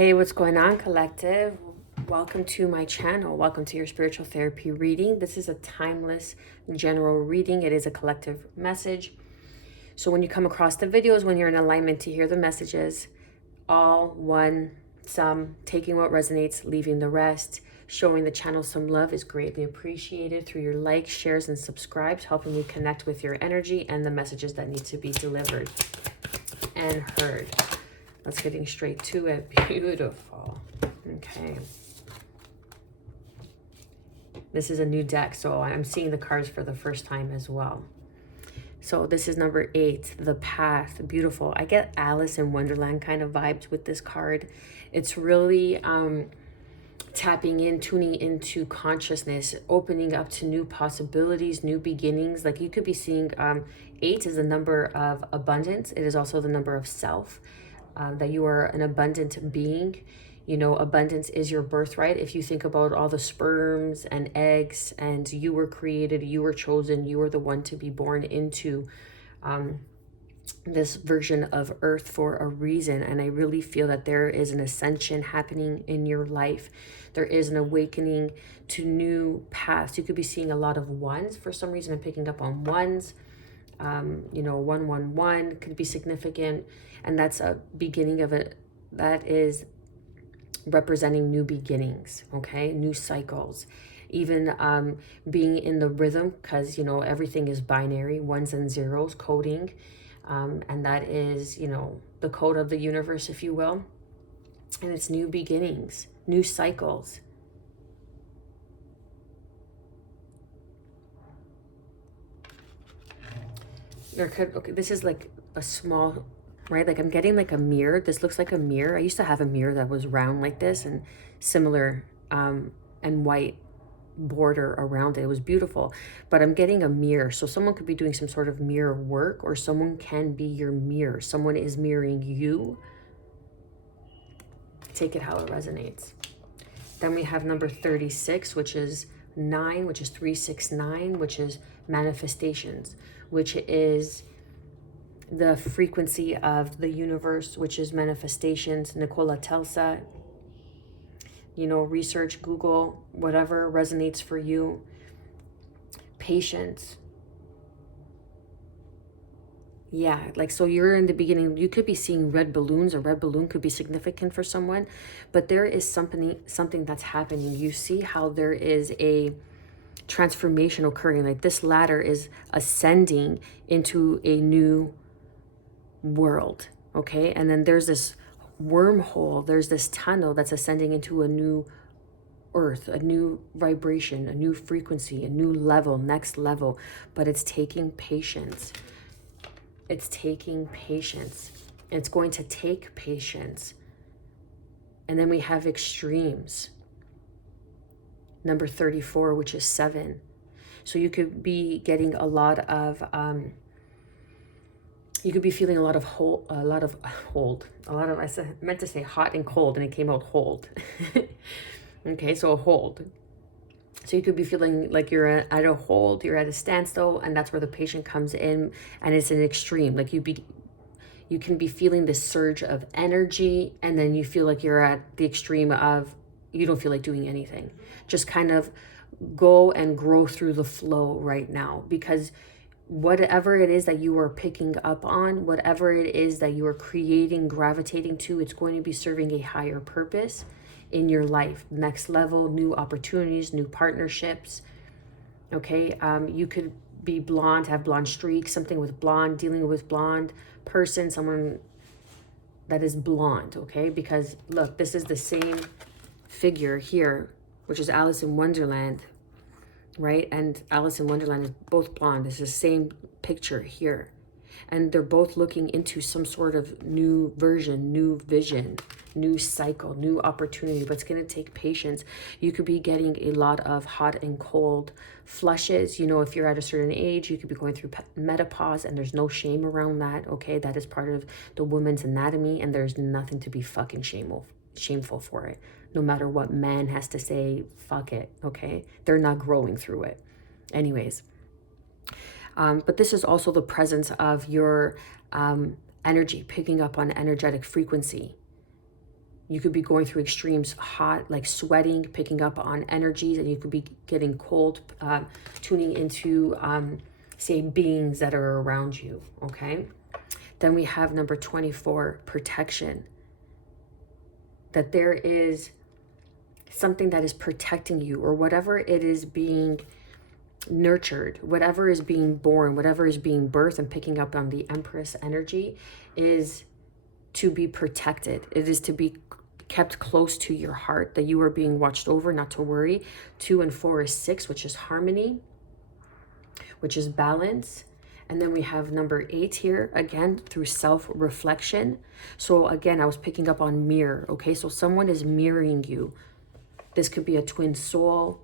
Hey, what's going on, collective? Welcome to my channel. Welcome to your spiritual therapy reading. This is a timeless general reading. It is a collective message. So when you come across the videos, when you're in alignment to hear the messages, all, one, some, taking what resonates, leaving the rest, showing the channel some love is greatly appreciated through your likes, shares, and subscribes, helping me connect with your energy and the messages that need to be delivered and heard. Let's getting straight to it. Beautiful. Okay. This is a new deck, so I'm seeing the cards for the first time as well. So this is number 8, the path. Beautiful. I get Alice in Wonderland kind of vibes with this card. It's really tapping in, tuning into consciousness, opening up to new possibilities, new beginnings. Like you could be seeing 8 is the number of abundance. It is also the number of self. That you are an abundant being. You know, abundance is your birthright. If you think about all the sperms and eggs, and you were created, you were chosen, you were the one to be born into this version of Earth for a reason. And I really feel that there is an ascension happening in your life. There is an awakening to new paths. You could be seeing a lot of ones. For some reason, I'm picking up on ones. You know, 111 could be significant, and that's a beginning of it. That is representing new beginnings, okay, new cycles, even being in the rhythm, because you know everything is binary, ones and zeros coding, and that is, you know, the code of the universe, if you will, and it's new beginnings, new cycles. There could, okay, this is like a small, right? Like I'm getting like a mirror. This looks like a mirror. I used to have a mirror that was round like this and similar and white border around it. It was beautiful, but I'm getting a mirror. So someone could be doing some sort of mirror work, or someone can be your mirror. Someone is mirroring you. Take it how it resonates. Then we have number 36, which is 9, which is 369, which is manifestations, which is the frequency of the universe, which is manifestations. Nikola Tesla, you know, research, Google, whatever resonates for you. Patience. Yeah, like, so you're in the beginning, you could be seeing red balloons. A red balloon could be significant for someone, but there is something that's happening. You see how there is a transformation occurring. Like this ladder is ascending into a new world, okay? And then there's this wormhole, there's this tunnel that's ascending into a new earth, a new vibration, a new frequency, a new level, next level. But it's taking patience. It's taking patience. It's going to take patience. And then we have extremes. Number 34, which is 7. So you could be getting a lot of you could be feeling a lot of I meant to say hot and cold, and it came out hold. Okay, so a hold. So you could be feeling like you're at a hold, you're at a standstill, and that's where the patient comes in, and it's an extreme. Like you can be feeling this surge of energy, and then you feel like you're at the extreme of you don't feel like doing anything. Just kind of go and grow through the flow right now, because whatever it is that you are picking up on, whatever it is that you are creating, gravitating to, it's going to be serving a higher purpose in your life. Next level, new opportunities, new partnerships. Okay, you could be blonde, have blonde streaks, something with blonde, dealing with blonde person, someone that is blonde, okay? Because look, this is the same figure here, which is Alice in Wonderland, right? And Alice in Wonderland is both blonde. It's the same picture here. And they're both looking into some sort of new version, new vision, new cycle, new opportunity, but it's going to take patience. You could be getting a lot of hot and cold flushes. You know, if you're at a certain age, you could be going through menopause, and there's no shame around that, okay? That is part of the woman's anatomy, and there's nothing to be fucking shameful for it. No matter what man has to say, fuck it, okay? They're not growing through it. Anyways. But this is also the presence of your energy, picking up on energetic frequency. You could be going through extremes, hot, like sweating, picking up on energies, and you could be getting cold, tuning into, say, beings that are around you, okay? Then we have number 24, protection. That there is something that is protecting you, or whatever it is being nurtured, whatever is being born, whatever is being birthed, and picking up on the Empress energy is to be protected. It is to be kept close to your heart, that you are being watched over, not to worry. 2 and 4 is 6, which is harmony, which is balance. And then we have number 8 here, again, through self-reflection. So again, I was picking up on mirror, okay? So someone is mirroring you. This could be a twin soul.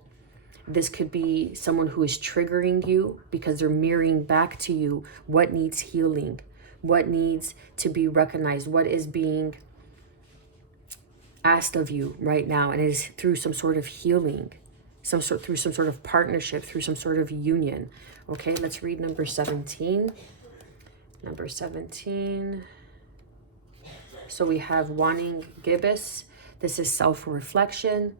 This could be someone who is triggering you because they're mirroring back to you what needs healing, what needs to be recognized, what is being asked of you right now. And it is through some sort of healing, through some sort of partnership, through some sort of union. Okay, let's read number 17. Number 17. So we have wanting gibbous. This is self-reflection.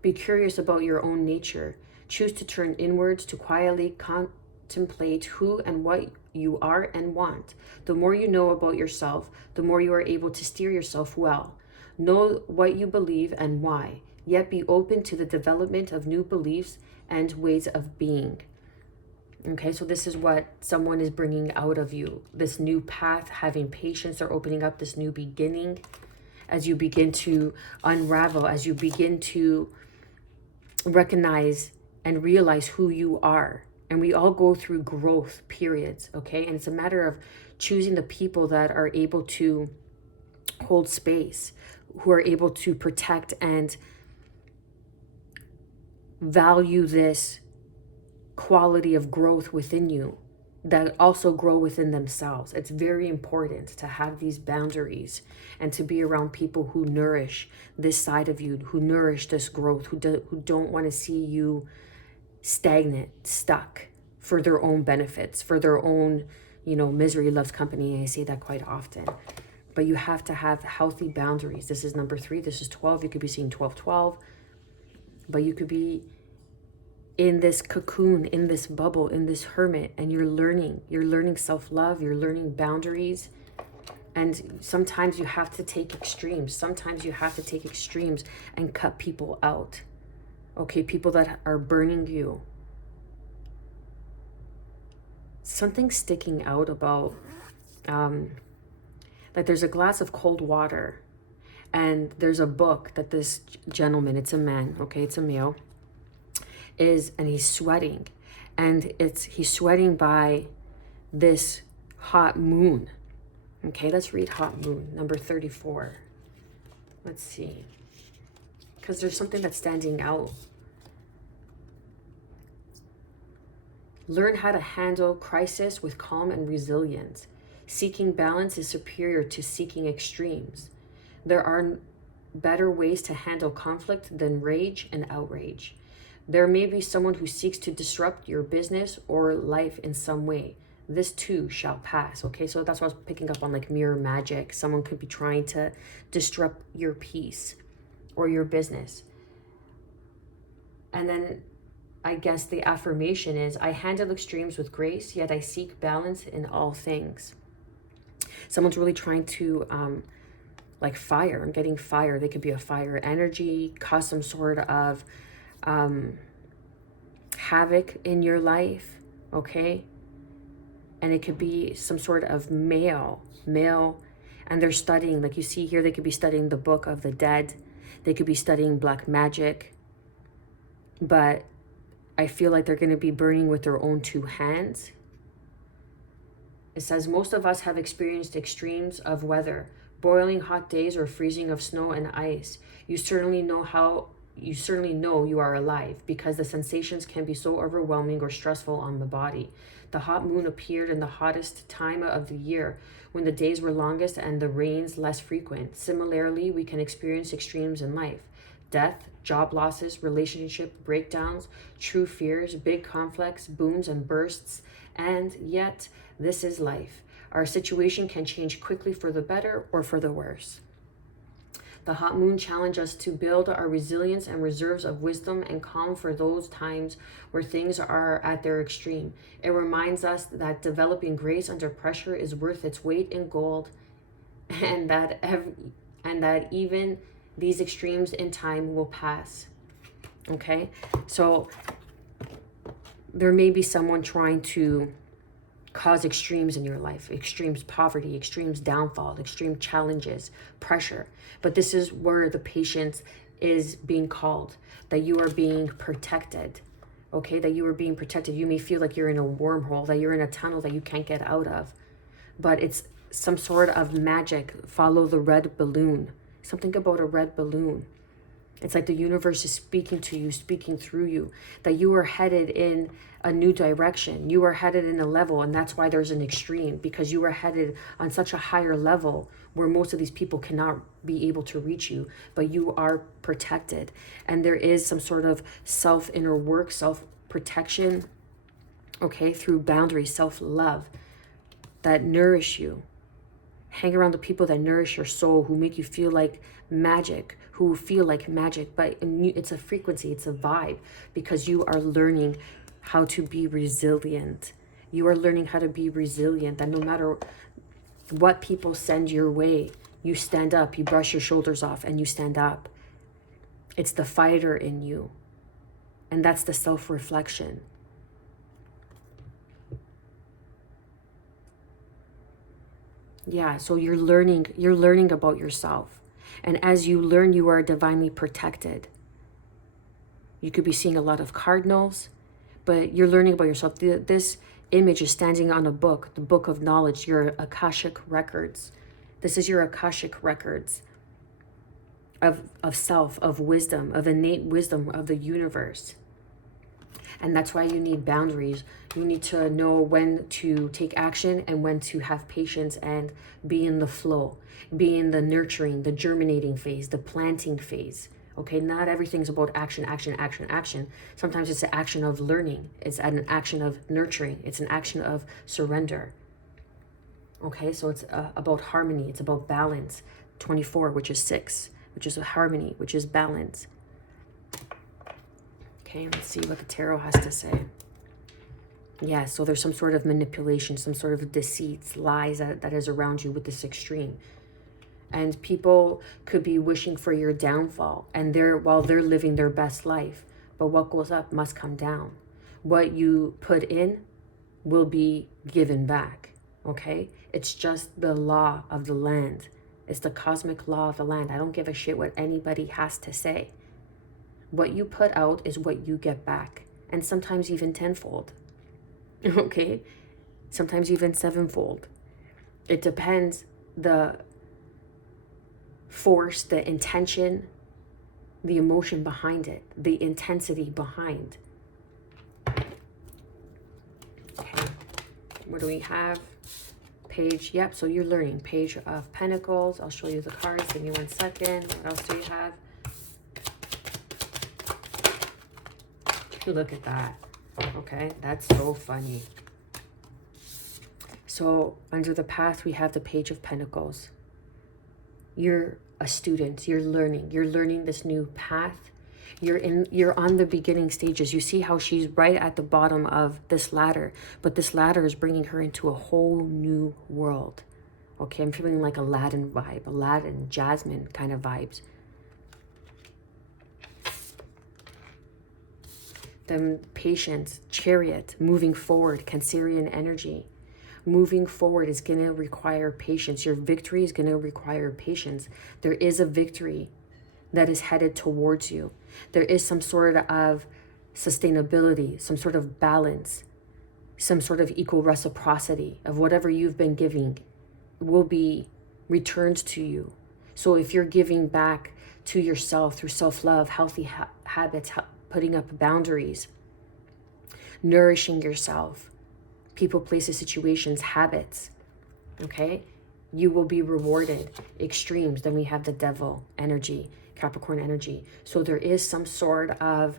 Be curious about your own nature. Choose to turn inwards to quietly contemplate who and what you are and want. The more you know about yourself, the more you are able to steer yourself well. Know what you believe and why, yet be open to the development of new beliefs and ways of being. Okay, so this is what someone is bringing out of you. This new path, having patience, or opening up this new beginning as you begin to unravel, as you begin to recognize and realize who you are. And we all go through growth periods, okay? And it's a matter of choosing the people that are able to hold space, who are able to protect and value this quality of growth within you, that also grow within themselves. It's very important to have these boundaries and to be around people who nourish this side of you, who nourish this growth, who don't want to see you stagnant, stuck, for their own benefits, for their own, misery loves company. I say that quite often. But you have to have healthy boundaries. This is number 3. This is 12. You could be seeing 12. But you could be in this cocoon, in this bubble, in this hermit, and you're learning self-love, you're learning boundaries. And sometimes you have to take extremes. Sometimes you have to take extremes and cut people out. Okay, people that are burning you. Something sticking out about, like there's a glass of cold water, and there's a book that this gentleman, it's a man, okay, it's a male, and he's sweating, and he's sweating by this hot moon. Okay, let's read hot moon, number 34. Let's see, because there's something that's standing out. Learn how to handle crisis with calm and resilience. Seeking balance is superior to seeking extremes. There are better ways to handle conflict than rage and outrage. There may be someone who seeks to disrupt your business or life in some way. This too shall pass. Okay, so that's what I was picking up on, like mirror magic. Someone could be trying to disrupt your peace or your business. And then I guess the affirmation is, I handle extremes with grace, yet I seek balance in all things. Someone's really trying to, like fire. I'm getting fire. They could be a fire energy, cause some sort of havoc in your life, okay? And it could be some sort of male, and they're studying, like you see here, they could be studying the Book of the Dead. They could be studying black magic. But I feel like they're going to be burning with their own 2 hands. It says, most of us have experienced extremes of weather, boiling hot days or freezing of snow and ice. You certainly know you are alive, because the sensations can be so overwhelming or stressful on the body. The hot moon appeared in the hottest time of the year, when the days were longest and the rains less frequent. Similarly, we can experience extremes in life. Death, job losses, relationship breakdowns, true fears, big conflicts, booms and bursts. And yet, this is life. Our situation can change quickly for the better or for the worse. The hot moon challenges us to build our resilience and reserves of wisdom and calm for those times where things are at their extreme. It reminds us that developing grace under pressure is worth its weight in gold, and that even these extremes in time will pass. Okay, so there may be someone trying to cause extremes in your life, extremes poverty, extremes downfall, extreme challenges, pressure. But this is where the patience is being called, that you are being protected. Okay, that you are being protected. You may feel like you're in a wormhole, that you're in a tunnel that you can't get out of. But it's some sort of magic. Follow the red balloon. Something about a red balloon. It's like the universe is speaking to you, speaking through you, that you are headed in a new direction. You are headed in a level, and that's why there's an extreme, because you are headed on such a higher level where most of these people cannot be able to reach you, but you are protected. And there is some sort of self-inner work, self-protection, okay, through boundaries, self-love that nourish you. Hang around the people that nourish your soul, who make you feel like magic, who feel like magic, but it's a frequency, it's a vibe, because you are learning how to be resilient. You are learning how to be resilient, that no matter what people send your way, you stand up, you brush your shoulders off, and you stand up. It's the fighter in you, and that's the self-reflection. Yeah, so you're learning about yourself. And as you learn, you are divinely protected. You could be seeing a lot of cardinals, but you're learning about yourself. This image is standing on a book, the book of knowledge, your Akashic records. This is your Akashic records of self, of wisdom, of innate wisdom of the universe. And that's why you need boundaries. You need to know when to take action and when to have patience and be in the flow, be in the nurturing, the germinating phase, the planting phase. Okay, not everything's about action, action, action, action. Sometimes it's an action of learning. It's an action of nurturing. It's an action of surrender. Okay, so it's about harmony. It's about balance. 24, which is 6, which is a harmony, which is balance. Okay, let's see what the tarot has to say. Yeah, so there's some sort of manipulation, some sort of deceits, lies that is around you with this extreme. And people could be wishing for your downfall, and while they're living their best life. But what goes up must come down. What you put in will be given back. Okay? It's just the law of the land. It's the cosmic law of the land. I don't give a shit what anybody has to say. What you put out is what you get back. And sometimes even tenfold. Okay? Sometimes even sevenfold. It depends the force, the intention, the emotion behind it, the intensity behind. Okay. What do we have? Page, yep, so you're learning. Page of Pentacles. I'll show you the cards. Give me 1 second. What else do you have? Look at that. Okay, that's so funny. So under the path, we have the Page of Pentacles. You're a student. You're learning this new path. You're on the beginning stages. You see how she's right at the bottom of this ladder, but this ladder is bringing her into a whole new world. Okay, I'm feeling like Aladdin vibe, Aladdin, Jasmine kind of vibes. Then patience, Chariot, moving forward, Cancerian energy. Moving forward is going to require patience. Your victory is going to require patience. There is a victory that is headed towards you. There is some sort of sustainability, some sort of balance, some sort of equal reciprocity of whatever you've been giving will be returned to you. So if you're giving back to yourself through self-love, healthy habits, putting up boundaries, nourishing yourself, people, places, situations, habits, okay, you will be rewarded. Extremes, then we have the Devil energy, Capricorn energy. So there is some sort of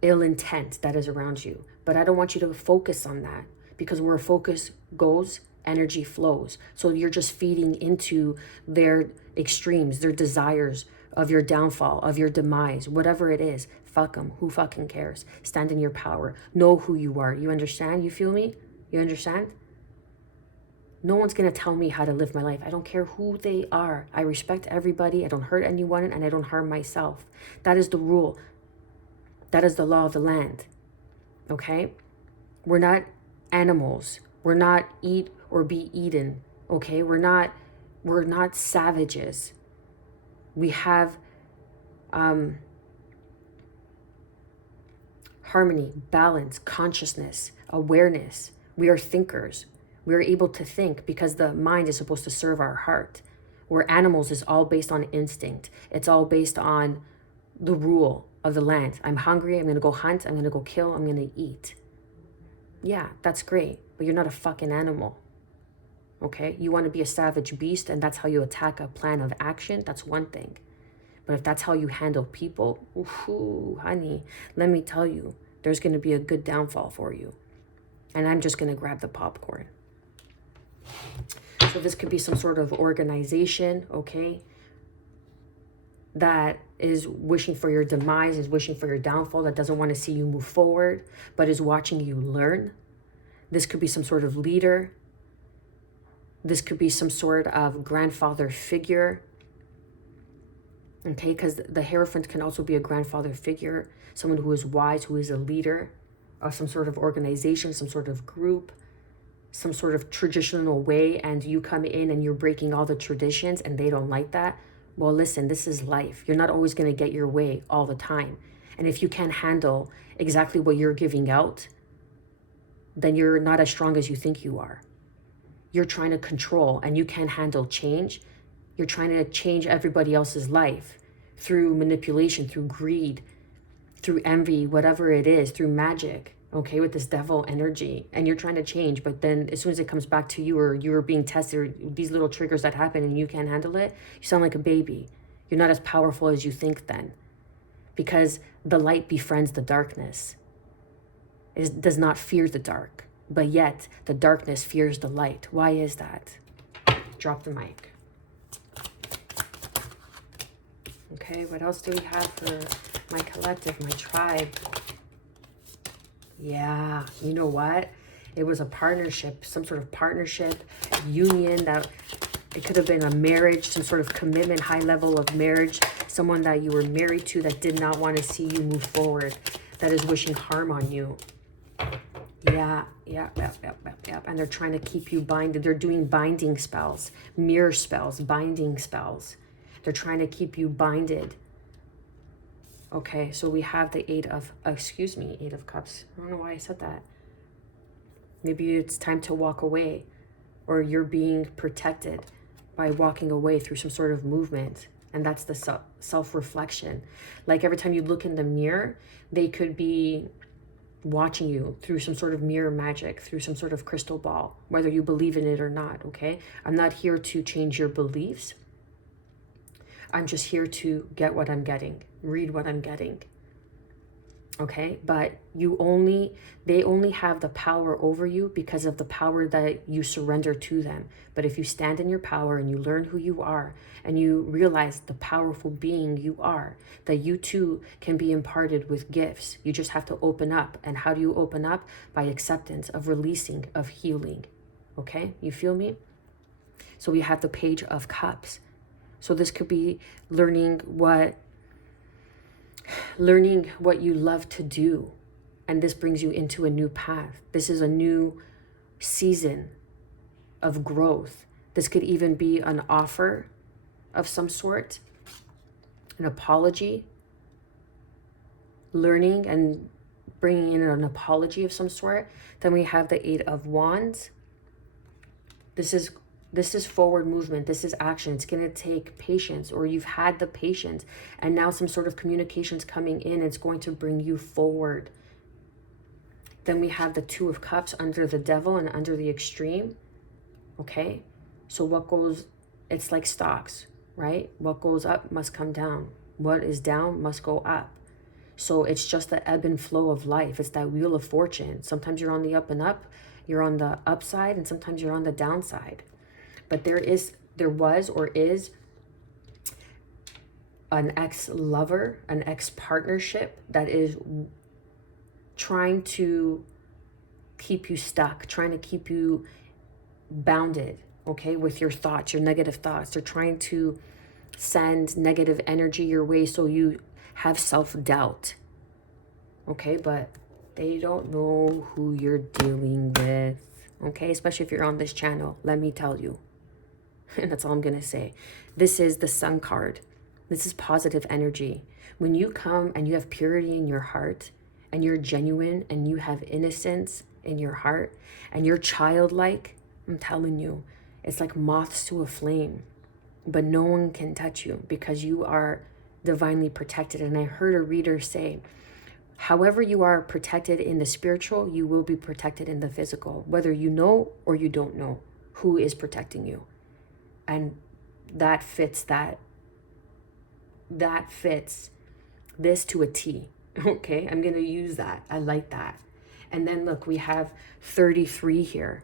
ill intent that is around you. But I don't want you to focus on that, because where focus goes, energy flows. So you're just feeding into their extremes, their desires of your downfall, of your demise, whatever it is. Fuck them. Who fucking cares? Stand in your power. Know who you are. You understand? You feel me? You understand? No one's going to tell me how to live my life. I don't care who they are. I respect everybody. I don't hurt anyone, and I don't harm myself. That is the rule. That is the law of the land. Okay? We're not animals. We're not eat or be eaten. Okay? We're not savages. We have harmony, balance, consciousness, awareness. We are thinkers. We are able to think because the mind is supposed to serve our heart. Where animals is all based on instinct. It's all based on the rule of the land. I'm hungry, I'm going to go hunt, I'm going to go kill, I'm going to eat. Yeah, that's great, but you're not a fucking animal. Okay? You want to be a savage beast and that's how you attack a plan of action, that's one thing. But if that's how you handle people, ooh, honey, let me tell you, there's going to be a good downfall for you. And I'm just going to grab the popcorn. So this could be some sort of organization, okay, that is wishing for your demise, is wishing for your downfall, that doesn't want to see you move forward, but is watching you learn. This could be some sort of leader. This could be some sort of grandfather figure, okay, because the Hierophant can also be a grandfather figure, someone who is wise, who is a leader of some sort of organization, some sort of group, some sort of traditional way, and you come in and you're breaking all the traditions and they don't like that. Well, listen, this is life. You're not always going to get your way all the time. And if you can't handle exactly what you're giving out, then you're not as strong as you think you are. You're trying to control and you can't handle change. You're trying to change everybody else's life through manipulation, through greed, through envy, whatever it is, through magic, okay, with this devil energy. And you're trying to change, but then as soon as it comes back to you or you're being tested or these little triggers that happen and you can't handle it, you sound like a baby. You're not as powerful as you think then, because the light befriends the darkness. It does not fear the dark, but yet the darkness fears the light. Why is that? Drop the mic. Okay, what else do we have for my collective, my tribe? Yeah, you know what? It was a partnership, some sort of partnership, union, that it could have been a marriage, some sort of commitment, high level of marriage, someone that you were married to that did not want to see you move forward, that is wishing harm on you. Yeah. And they're trying to keep you binded. They're doing binding spells, mirror spells, binding spells. They're trying to keep you binded. Okay, so we have the Eight of Cups. I don't know why I said that. Maybe it's time to walk away, or you're being protected by walking away through some sort of movement. And that's the self-reflection. Like every time you look in the mirror, they could be watching you through some sort of mirror magic, through some sort of crystal ball, whether you believe in it or not, okay? I'm not here to change your beliefs. I'm just here to get what I'm getting, read what I'm getting, okay? But they only have the power over you because of the power that you surrender to them. But if you stand in your power and you learn who you are and you realize the powerful being you are, that you too can be imparted with gifts. You just have to open up. And how do you open up? By acceptance, of releasing, of healing, okay? You feel me? So we have the Page of Cups. So this could be learning what you love to do. And this brings you into a new path. This is a new season of growth. This could even be an offer of some sort, an apology, learning and bringing in an apology of some sort. Then we have the Eight of Wands. This is forward movement. This is action. It's going to take patience, or you've had the patience and now some sort of communication's coming in. It's going to bring you forward. Then we have the Two of Cups under the Devil and under the extreme. Okay. So it's like stocks, right? What goes up must come down. What is down must go up. So it's just the ebb and flow of life. It's that wheel of fortune. Sometimes you're on the up and up. You're on the upside and sometimes you're on the downside. But there was or is an ex-lover, an ex-partnership that is trying to keep you stuck, trying to keep you bounded, okay, with your thoughts, your negative thoughts. They're trying to send negative energy your way so you have self-doubt, okay? But they don't know who you're dealing with, okay? Especially if you're on this channel, let me tell you. And that's all I'm gonna say. This is the Sun card. This is positive energy. When you come and you have purity in your heart and you're genuine and you have innocence in your heart and you're childlike, I'm telling you, it's like moths to a flame. But no one can touch you because you are divinely protected. And I heard a reader say, however you are protected in the spiritual, you will be protected in the physical, whether you know or you don't know who is protecting you. And that fits this to a T. Okay, I'm going to use that. I like that. And then look, we have 33 here.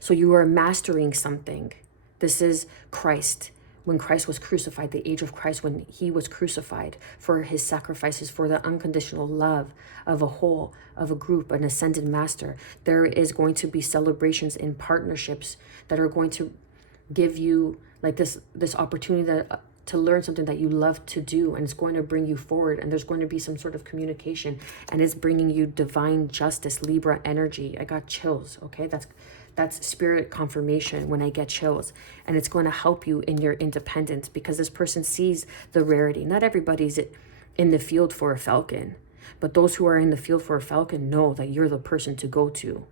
So you are mastering something. This is Christ. When Christ was crucified, the age of Christ, when he was crucified for his sacrifices, for the unconditional love of a whole, of a group, an ascended master, there is going to be celebrations in partnerships that are going to give you like this opportunity to learn something that you love to do, and it's going to bring you forward, and there's going to be some sort of communication, and it's bringing you divine justice, Libra energy. I got chills, okay? That's spirit confirmation when I get chills, and it's going to help you in your independence because this person sees the rarity. Not everybody's in the field for a falcon, but those who are in the field for a falcon know that you're the person to go to,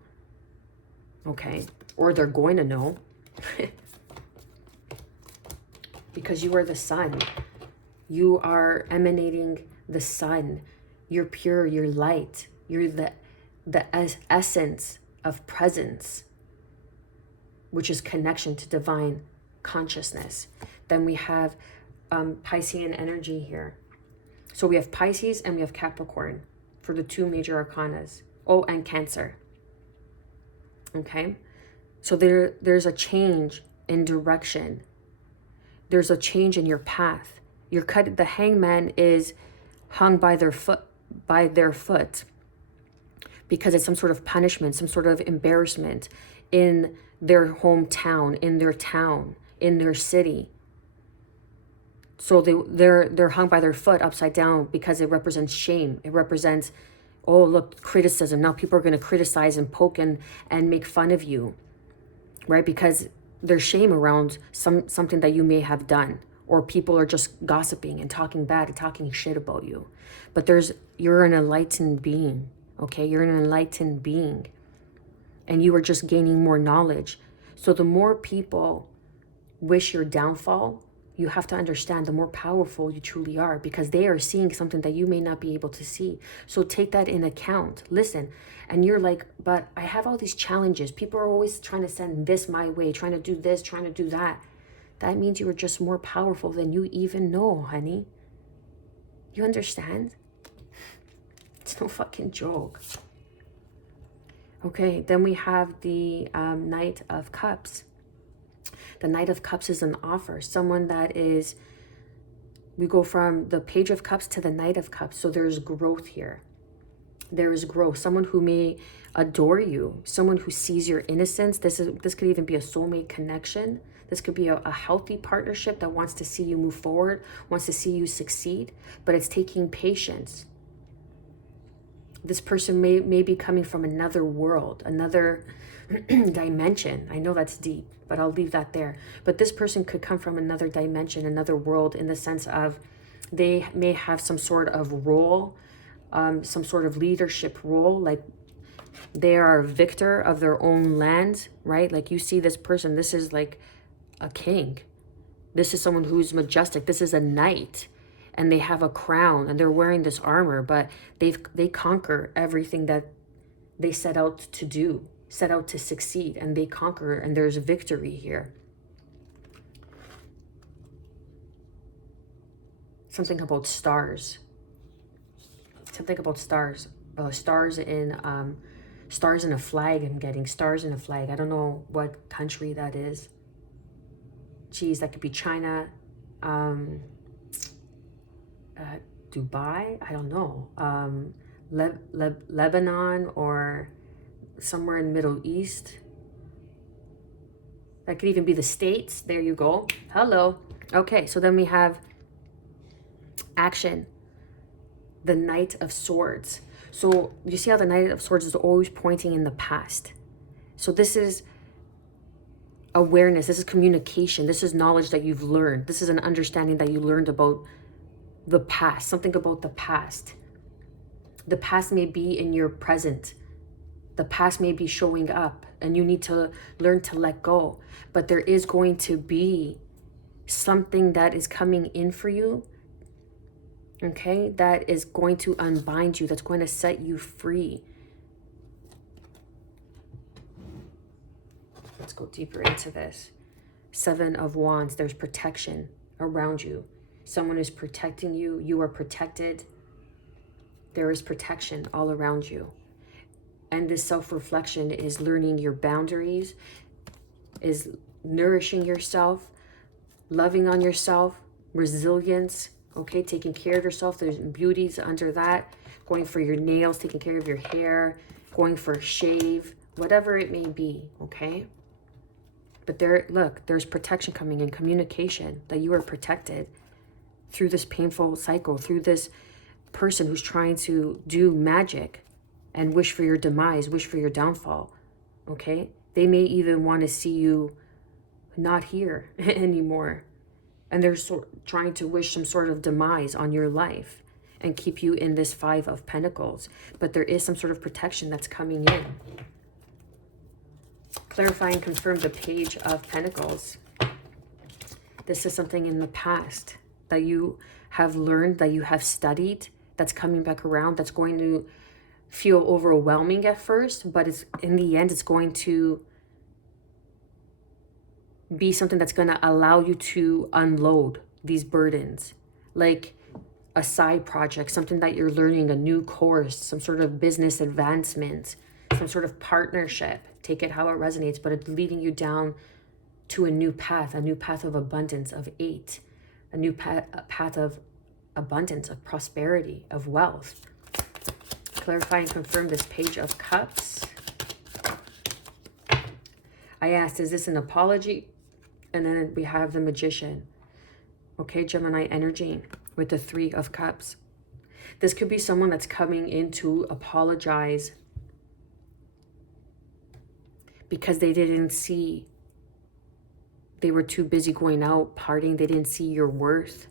okay? Or they're going to know. Because you are the sun. You are emanating the sun. You're pure, you're light. You're the essence of presence, which is connection to divine consciousness. Then we have Piscean energy here. So we have Pisces and we have Capricorn for the two major arcanas. Oh, and Cancer. Okay? So there's a change in direction. There's a change in your path. The hangman is hung by their foot because it's some sort of punishment, some sort of embarrassment in their hometown, in their town, in their city. So they're hung by their foot upside down because it represents shame. It represents, oh, look, criticism. Now people are going to criticize and poke and make fun of you, right? Because there's shame around something that you may have done, or people are just gossiping and talking bad and talking shit about you. But you're an enlightened being, okay? You're an enlightened being, and you are just gaining more knowledge. So the more people wish your downfall, you have to understand the more powerful you truly are, because they are seeing something that you may not be able to see. So take that in account. Listen. And you're like, but I have all these challenges. People are always trying to send this my way, trying to do this, trying to do that. That means you are just more powerful than you even know, honey. You understand? It's no fucking joke. Okay, then we have the Knight of Cups. The Knight of Cups is an offer. Someone that is, we go from the Page of Cups to the Knight of Cups. So there's growth here. There is growth. Someone who may adore you. Someone who sees your innocence. This could even be a soulmate connection. This could be a healthy partnership that wants to see you move forward, wants to see you succeed, but it's taking patience. This person may be coming from another world, another dimension. I know that's deep, but I'll leave that there. But this person could come from another dimension, another world, in the sense of they may have some sort of role, some sort of leadership role, like they are a victor of their own land, right? Like you see this person, this is like a king. This is someone who's majestic. This is a knight, and they have a crown and they're wearing this armor, but they conquer everything that they set out to do, set out to succeed, and they conquer, and there's victory here. Something about stars. Something about stars. Stars in Stars in a flag, I'm getting stars in a flag. I don't know what country that is. Geez, that could be China, um, Dubai, I don't know. Lebanon, or somewhere in Middle East. That could even be the States. There you go. Hello. Okay, so then we have action. The Knight of Swords. So you see how the Knight of Swords is always pointing in the past. So this is awareness. This is communication. This is knowledge that you've learned. This is an understanding that you learned about the past. Something about the past. The past may be in your present. The past may be showing up, and you need to learn to let go. But there is going to be something that is coming in for you, okay, that is going to unbind you, that's going to set you free. Let's go deeper into this. Seven of Wands, there's protection around you. Someone is protecting you. You are protected. There is protection all around you. And this self-reflection is learning your boundaries, is nourishing yourself, loving on yourself, resilience, okay, taking care of yourself. There's beauties under that. Going for your nails, taking care of your hair, going for a shave, whatever it may be, okay? But there, look, there's protection coming in, communication, that you are protected through this painful cycle, through this person who's trying to do magic and wish for your demise, wish for your downfall, okay? They may even want to see you not here anymore. And they're trying to wish some sort of demise on your life and keep you in this Five of Pentacles. But there is some sort of protection that's coming in. Clarify and confirm the Page of Pentacles. This is something in the past that you have learned, that you have studied, that's coming back around, that's going to feel overwhelming at first, but it's in the end, it's going to be something that's going to allow you to unload these burdens, like a side project, something that you're learning, a new course, some sort of business advancement, some sort of partnership. Take it how it resonates, but it's leading you down to a new path of abundance, of 8, a new path of abundance, of prosperity, of wealth. Clarify and confirm this Page of Cups. I asked, is this an apology? And then we have the Magician. Okay, Gemini energy with the Three of Cups. This could be someone that's coming in to apologize because they didn't see, they were too busy going out, partying, they didn't see your worth.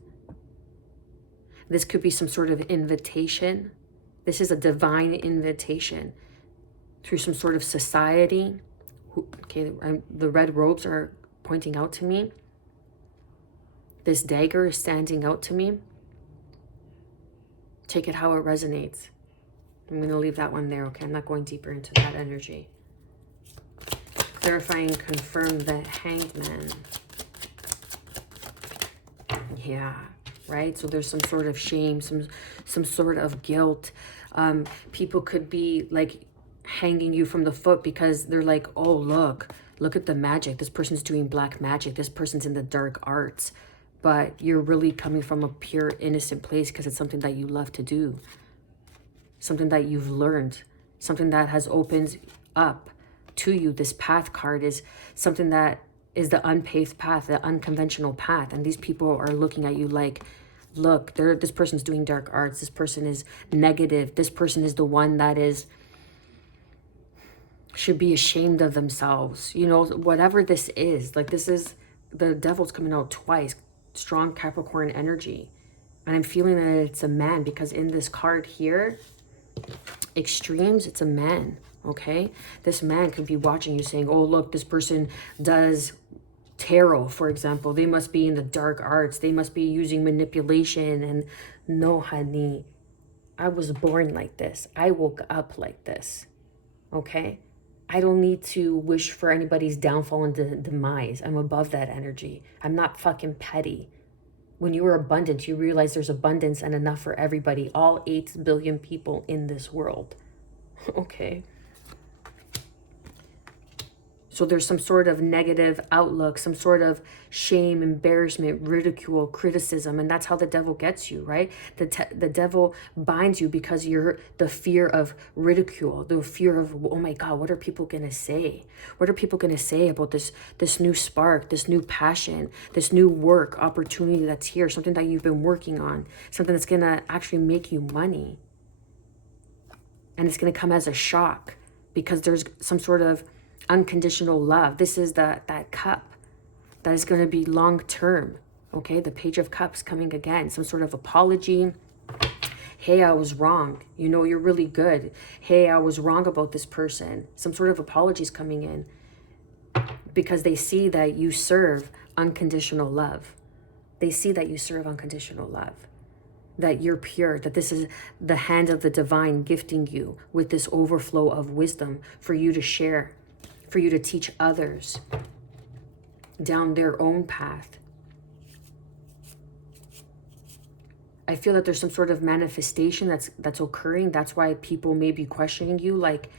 This could be some sort of invitation. This is a divine invitation through some sort of society. Okay, the red robes are pointing out to me. This dagger is standing out to me. Take it how it resonates. I'm going to leave that one there, okay? I'm not going deeper into that energy. Clarify and confirm the Hanged Man. Yeah, right? So there's some sort of shame, some sort of guilt. People could be like hanging you from the foot because they're like, oh, look at the magic. This person's doing black magic. This person's in the dark arts. But you're really coming from a pure, innocent place because it's something that you love to do. Something that you've learned. Something that has opened up to you. This path card is something that is the unpaved path, the unconventional path. And these people are looking at you like, look, this person's doing dark arts. This person is negative. This person is the one that should be ashamed of themselves. You know, whatever this is. Like, this is, the devil's coming out twice. Strong Capricorn energy. And I'm feeling that it's a man because in this card here, extremes, it's a man. Okay? This man could be watching you saying, oh, look, this person does tarot, for example. They must be in the dark arts. They must be using manipulation. And no, honey, I was born like this. I woke up like this. Okay? I don't need to wish for anybody's downfall and demise. I'm above that energy. I'm not fucking petty. When you are abundant, you realize there's abundance and enough for everybody. All 8 billion people in this world. Okay? So there's some sort of negative outlook, some sort of shame, embarrassment, ridicule, criticism. And that's how the devil gets you, right? The devil binds you because you're the fear of ridicule, the fear of, oh my God, what are people going to say? What are people going to say about this new spark, this new passion, this new work opportunity that's here, something that you've been working on, something that's going to actually make you money. And it's going to come as a shock because there's some sort of unconditional love. This is that cup that is going to be long term. Okay, the Page of Cups coming again. Some sort of apology. Hey, I was wrong. You know, you're really good. Hey, I was wrong about this person. Some sort of apologies coming in because they see that you serve unconditional love. They see that you serve unconditional love, that you're pure, that this is the hand of the divine gifting you with this overflow of wisdom for you to share, for you to teach others down their own path. I feel that there's some sort of manifestation that's occurring. That's why people may be questioning you, like,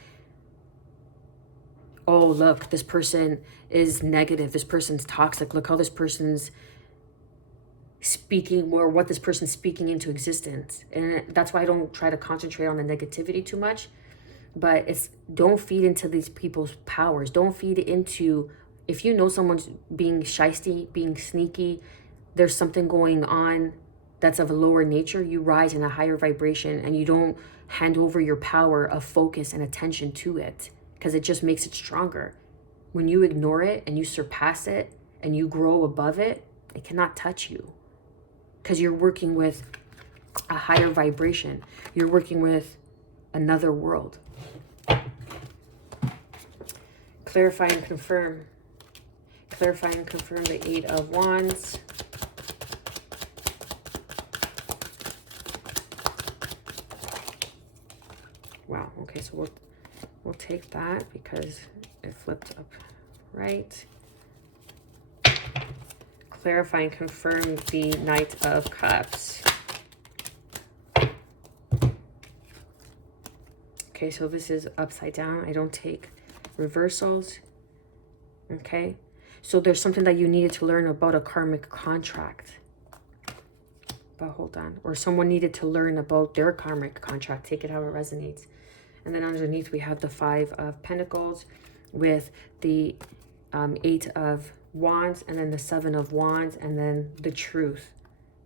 oh, look, this person is negative. This person's toxic. Look how this person's speaking, or what this person's speaking into existence. And that's why I don't try to concentrate on the negativity too much. But it's, don't feed into these people's powers. Don't feed into, if you know someone's being shisty, being sneaky, there's something going on that's of a lower nature, you rise in a higher vibration and you don't hand over your power of focus and attention to it, because it just makes it stronger. When you ignore it and you surpass it and you grow above it, it cannot touch you, because you're working with a higher vibration. You're working with another world. Clarify and confirm. Clarify and confirm the Eight of Wands. Wow, okay, so we'll take that because it flipped up right. Clarify and confirm the Knight of Cups. Okay, so this is upside down. I don't take reversals. Okay, so there's something that you needed to learn about a karmic contract. But hold on. Or someone needed to learn about their karmic contract. Take it how it resonates. And then underneath we have the Five of Pentacles with the Eight of Wands, and then the Seven of Wands, and then the Truth.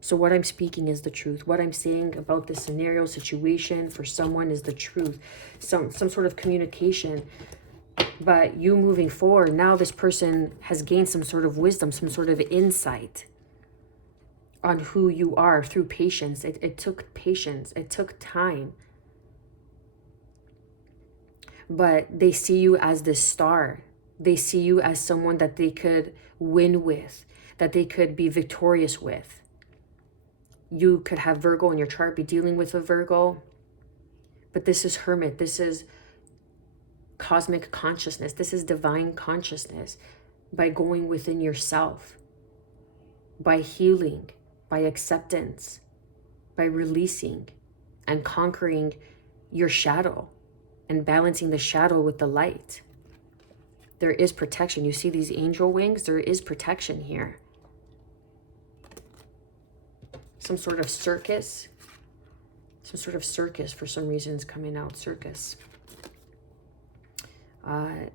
So what I'm speaking is the truth. What I'm saying about this scenario, situation for someone is the truth. Some sort of communication. But you moving forward, now this person has gained some sort of wisdom, some sort of insight on who you are through patience. It took patience. It took time. But they see you as this star. They see you as someone that they could win with, that they could be victorious with. You could have Virgo in your chart, be dealing with a Virgo. But this is Hermit. This is cosmic consciousness. This is divine consciousness. By going within yourself, by healing, by acceptance, by releasing and conquering your shadow and balancing the shadow with the light. There is protection. You see these angel wings? There is protection here. Some sort of circus. Some sort of circus for some reason is coming out. Circus.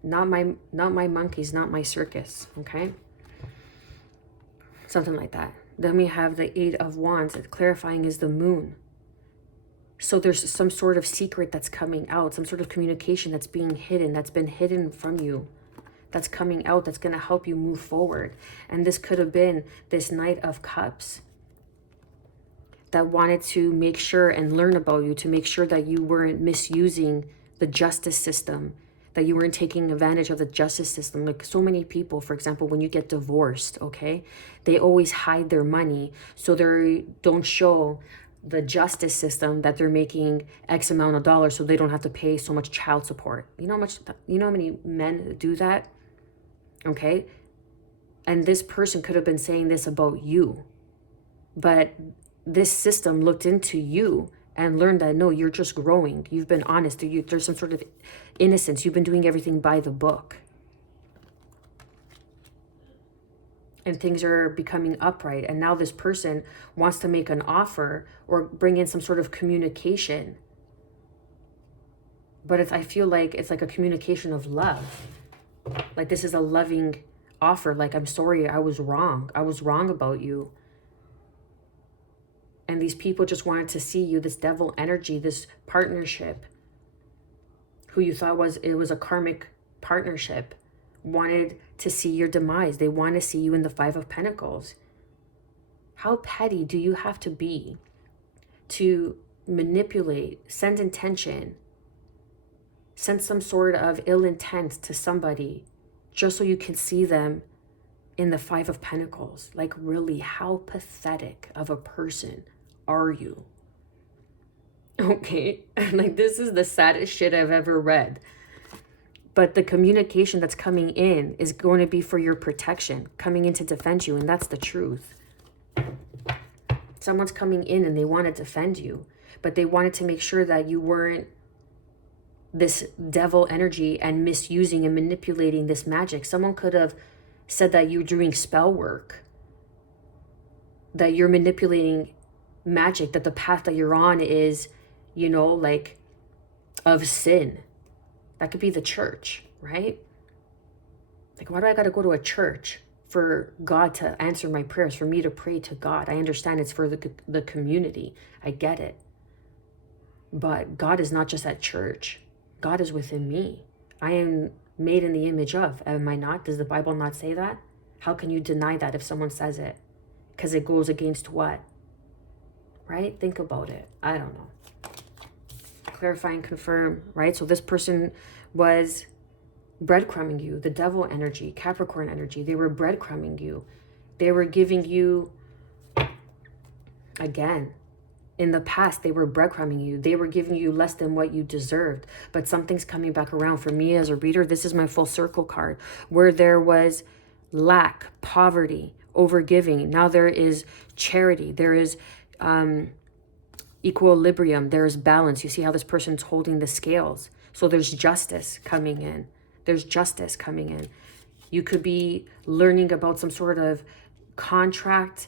Not my monkeys, not my circus. Okay? Something like that. Then we have the Eight of Wands. Clarifying is the Moon. So there's some sort of secret that's coming out, some sort of communication that's being hidden, that's been hidden from you, that's coming out, that's going to help you move forward. And this could have been this Knight of Cups that wanted to make sure and learn about you, to make sure that you weren't misusing the justice system, that you weren't taking advantage of the justice system. Like so many people, for example, when you get divorced, okay, they always hide their money so they don't show the justice system that they're making X amount of dollars so they don't have to pay so much child support. You know how many men do that? Okay? And this person could have been saying this about you. But this system looked into you and learned that, no, you're just growing. You've been honest. There's some sort of innocence. You've been doing everything by the book. and things are becoming upright. And now this person wants to make an offer or bring in some sort of communication. But I feel like it's like a communication of love. Like this is a loving offer. Like, I'm sorry, I was wrong. I was wrong about you. And these people just wanted to see you, this devil energy, this partnership, who you thought it was a karmic partnership, wanted to see your demise. They want to see you in the Five of Pentacles. How petty do you have to be to manipulate, send intention, send some sort of ill intent to somebody just so you can see them in the Five of Pentacles? Like, really, how pathetic of a person are you? Okay, like, this is the saddest shit I've ever read. But the communication that's coming in is going to be for your protection, coming in to defend you, and that's the truth. Someone's coming in and they want to defend you, but they wanted to make sure that you weren't this devil energy and misusing and manipulating this magic. Someone could have said that you're doing spell work, that you're manipulating magic, that the path that you're on is, you know, like, of sin. That could be the church, right? Like, why do I got to go to a church for God to answer my prayers, for me to pray to God? I understand it's for the community. I get it. But God is not just at church. God is within me. I am made in the image of. Am I not? Does the Bible not say that? How can you deny that if someone says it? Because it goes against what? Right? Think about it. I don't know. Clarify and confirm, right? So this person was breadcrumbing you, the devil energy, Capricorn energy. They were breadcrumbing you. They were giving you, again, in the past, they were breadcrumbing you. They were giving you less than what you deserved. But something's coming back around. For me as a reader, this is my full circle card. Where there was lack, poverty, overgiving, now there is charity. There is equilibrium. There is balance. You see how this person's holding the scales. So there's justice coming in. There's justice coming in. You could be learning about some sort of contract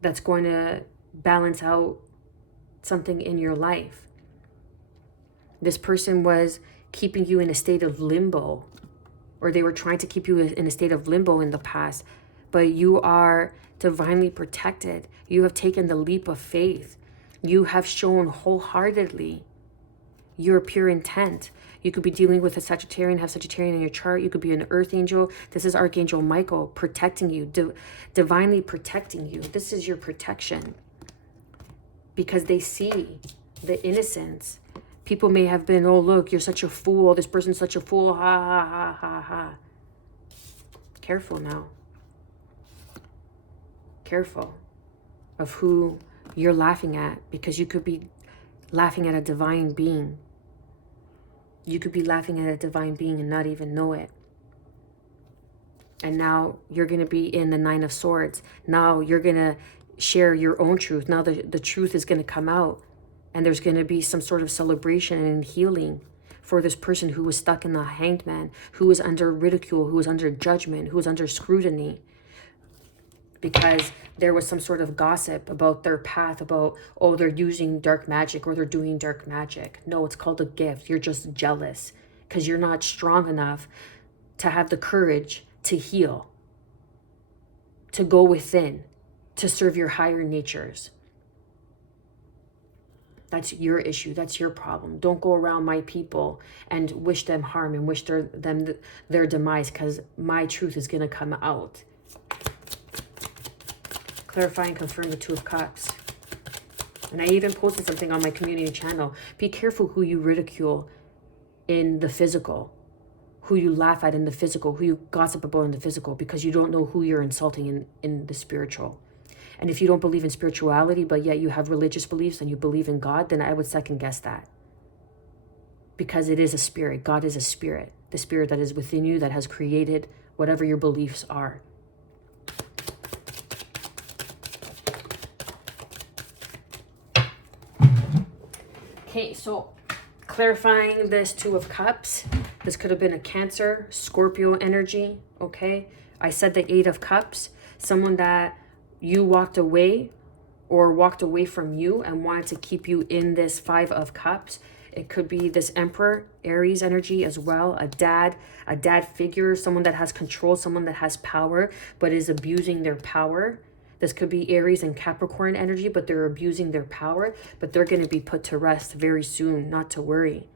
that's going to balance out something in your life. This person was keeping you in a state of limbo, or they were trying to keep you in a state of limbo in the past, but you are divinely protected. You have taken the leap of faith. You have shown wholeheartedly your pure intent. You could be dealing with a Sagittarian, have Sagittarian in your chart. You could be an earth angel. This is Archangel Michael protecting you, divinely protecting you. This is your protection, because they see the innocence. People may have been, oh, look, you're such a fool. This person's such a fool. Ha, ha, ha, ha, ha. Careful now. Careful of who you're laughing at, because you could be laughing at a divine being. You could be laughing at a divine being and not even know it. And now you're going to be in the Nine of Swords. Now you're going to share your own truth. Now the truth is going to come out. And there's going to be some sort of celebration and healing for this person who was stuck in the Hanged Man, who was under ridicule, who was under judgment, who was under scrutiny, because there was some sort of gossip about their path, about, oh, they're using dark magic or they're doing dark magic. No, it's called a gift. You're just jealous because you're not strong enough to have the courage to heal, to go within, to serve your higher natures. That's your issue. That's your problem. Don't go around my people and wish them harm and wish them their demise, because my truth is going to come out. Clarify and confirm the Two of Cups. And I even posted something on my community channel. Be careful who you ridicule in the physical, who you laugh at in the physical, who you gossip about in the physical, because you don't know who you're insulting in the spiritual. And if you don't believe in spirituality, but yet you have religious beliefs and you believe in God, then I would second guess that. Because it is a spirit. God is a spirit. The spirit that is within you that has created whatever your beliefs are. Okay, so clarifying this Two of Cups. This could have been a Cancer, Scorpio energy, okay? I said the 8 of Cups, someone that you walked away or walked away from you and wanted to keep you in this 5 of Cups. It could be this Emperor, Aries energy as well, a dad figure, someone that has control, someone that has power, but is abusing their power. This could be Aries and Capricorn energy, but they're abusing their power, but they're going to be put to rest very soon, not to worry.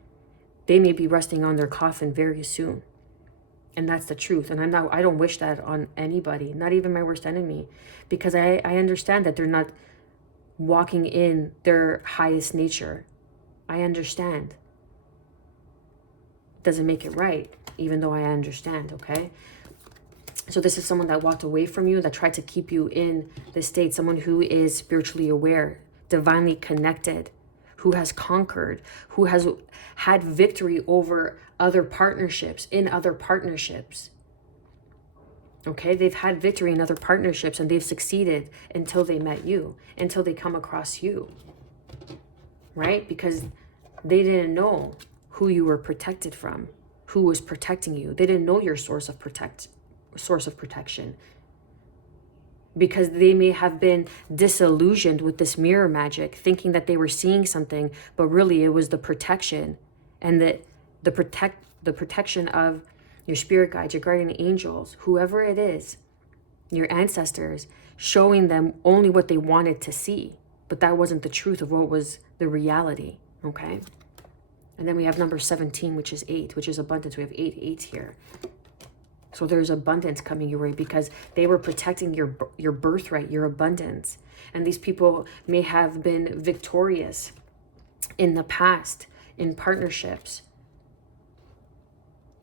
They may be resting on their coffin very soon. And that's the truth. And I don't wish that on anybody, not even my worst enemy, because I understand that they're not walking in their highest nature. I understand. Doesn't make it right, even though I understand, okay? So this is someone that walked away from you, that tried to keep you in this state, someone who is spiritually aware, divinely connected, who has conquered, who has had victory over other partnerships, in other partnerships. Okay, they've had victory in other partnerships and they've succeeded until they met you, until they come across you, right? Because they didn't know who you were protected from, who was protecting you. They didn't know your source of protection. Because they may have been disillusioned with this mirror magic, thinking that they were seeing something, but really it was the protection and the protection of your spirit guides, your guardian angels, whoever it is, your ancestors, showing them only what they wanted to see. But that wasn't the truth of what was the reality, okay? And then we have number 17, which is 8, which is abundance. We have 8 8s here. So there's abundance coming your way because they were protecting your birthright, your abundance. And these people may have been victorious in the past in partnerships.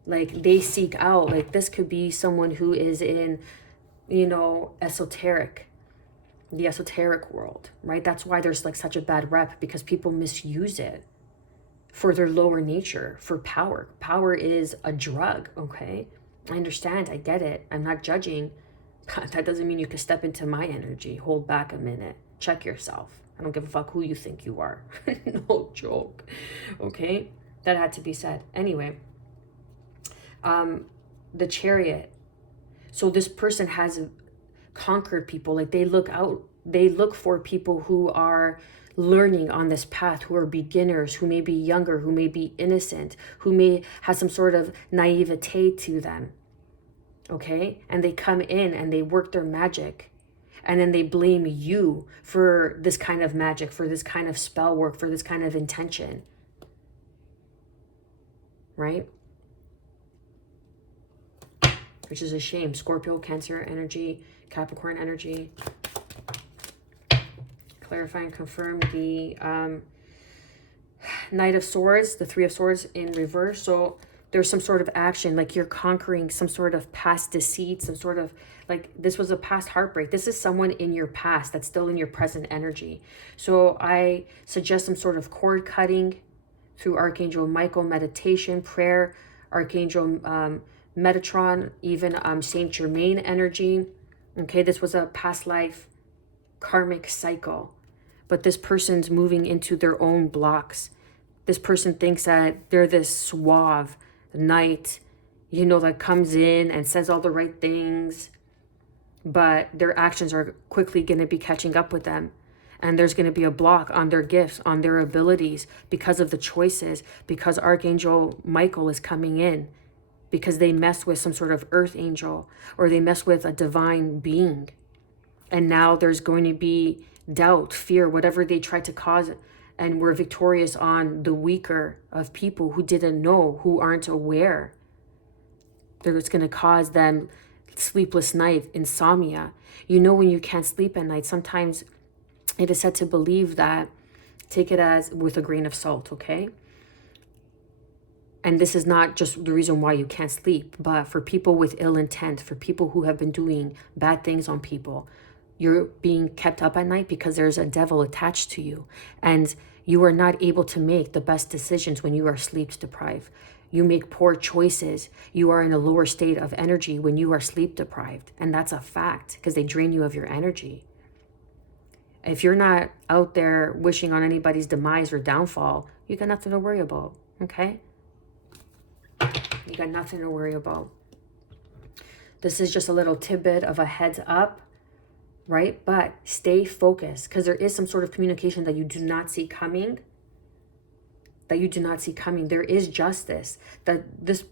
Like they seek out, like this could be someone who is in, you know, the esoteric world, right? That's why there's like such a bad rep, because people misuse it for their lower nature, for power. Power is a drug, okay? I understand, I get it. I'm not judging. That doesn't mean you can step into my energy. Hold back a minute. Check yourself. I don't give a fuck who you think you are. No joke. Okay? That had to be said. Anyway, the Chariot. So this person has conquered people. Like they look for people who are learning on this path, who are beginners, who may be younger, who may be innocent, who may have some sort of naivete to them. Okay? And they come in and they work their magic. And then they blame you for this kind of magic, for this kind of spell work, for this kind of intention. Right? Which is a shame. Scorpio, Cancer energy, Capricorn energy. Clarify and confirm the Knight of Swords, the 3 of Swords in reverse. So there's some sort of action, like you're conquering some sort of past deceit, some sort of, like this was a past heartbreak. This is someone in your past that's still in your present energy. So I suggest some sort of cord cutting through Archangel Michael, meditation, prayer, Archangel Metatron, even Saint Germain energy. Okay, this was a past life karmic cycle, but this person's moving into their own blocks. This person thinks that they're this suave knight, you know, that comes in and says all the right things, but their actions are quickly going to be catching up with them. And there's going to be a block on their gifts, on their abilities, because of the choices, because Archangel Michael is coming in, because they mess with some sort of earth angel, or they mess with a divine being. And now there's going to be doubt, fear, whatever they tried to cause, and were victorious on the weaker of people who didn't know, who aren't aware. It's going to cause them sleepless night, insomnia. You know, when you can't sleep at night, sometimes it is said to believe that, take it as with a grain of salt, okay? And this is not just the reason why you can't sleep, but for people with ill intent, for people who have been doing bad things on people, you're being kept up at night because there's a devil attached to you, and you are not able to make the best decisions when you are sleep deprived. You make poor choices. You are in a lower state of energy when you are sleep deprived, and that's a fact because they drain you of your energy. If you're not out there wishing on anybody's demise or downfall, you got nothing to worry about, okay? You got nothing to worry about. This is just a little tidbit of a heads up, right? But stay focused, because there is some sort of communication that you do not see coming. There is justice. That this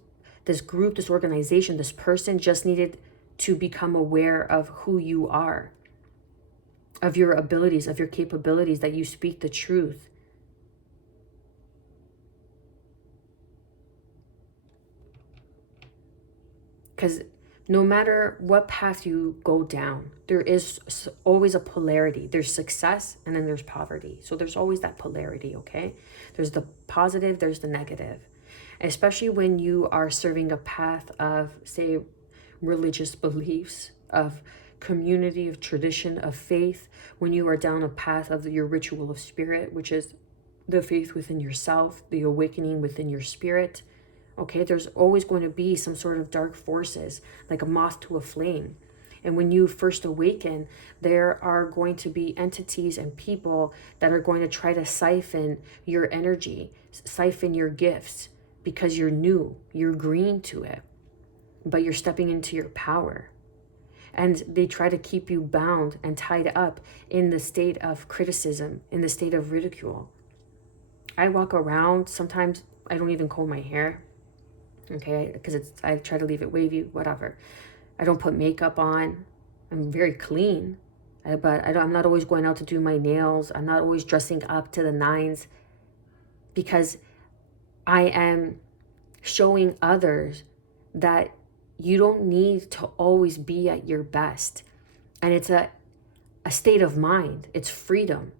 group, this organization, this person just needed to become aware of who you are, of your abilities, of your capabilities, that you speak the truth. Because no matter what path you go down, there is always a polarity. There's success and then there's poverty. So there's always that polarity, okay? There's the positive, there's the negative. Especially when you are serving a path of, say, religious beliefs, of community, of tradition, of faith, when you are down a path of your ritual of spirit, which is the faith within yourself, the awakening within your spirit. Okay, there's always going to be some sort of dark forces, like a moth to a flame. And when you first awaken, there are going to be entities and people that are going to try to siphon your energy, siphon your gifts, because you're new, you're green to it, but you're stepping into your power. And they try to keep you bound and tied up in the state of criticism, in the state of ridicule. I walk around, sometimes I don't even comb my hair. Okay, because I try to leave it wavy, whatever. I don't put makeup on. I'm very clean, but I'm not always going out to do my nails. I'm not always dressing up to the nines, because I am showing others that you don't need to always be at your best. And it's a state of mind. It's freedom.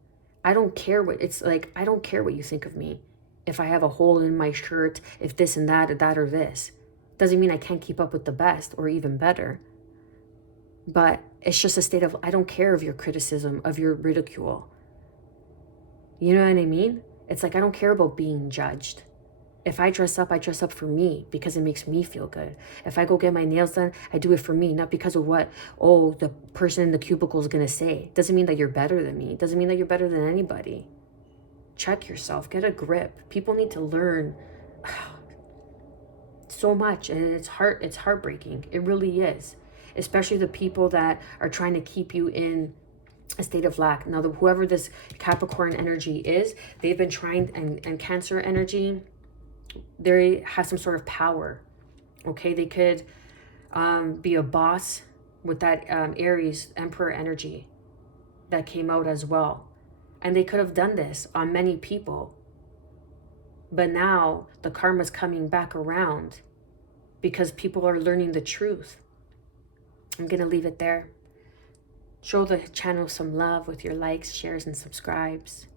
I don't care what you think of me. If I have a hole in my shirt, if this and that or this, doesn't mean I can't keep up with the best or even better. But it's just a state of, I don't care of your criticism, of your ridicule. You know what I mean? It's like, I don't care about being judged. If I dress up for me, because it makes me feel good. If I go get my nails done, I do it for me, not because of what, the person in the cubicle is going to say. Doesn't mean that you're better than me. Doesn't mean that you're better than anybody. Check yourself, get a grip. People need to learn so much, and it's heartbreaking. It really is. Especially the people that are trying to keep you in a state of lack. Now, whoever this Capricorn energy is, they've been trying, and Cancer energy, they have some sort of power. Okay, they could be a boss with that Aries Emperor energy that came out as well. And they could have done this on many people. But now the karma's coming back around because people are learning the truth. I'm going to leave it there. Show the channel some love with your likes, shares, and subscribes.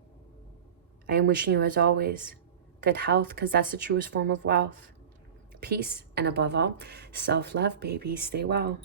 I am wishing you, as always, good health, because that's the truest form of wealth. Peace, and above all, self-love, baby. Stay well.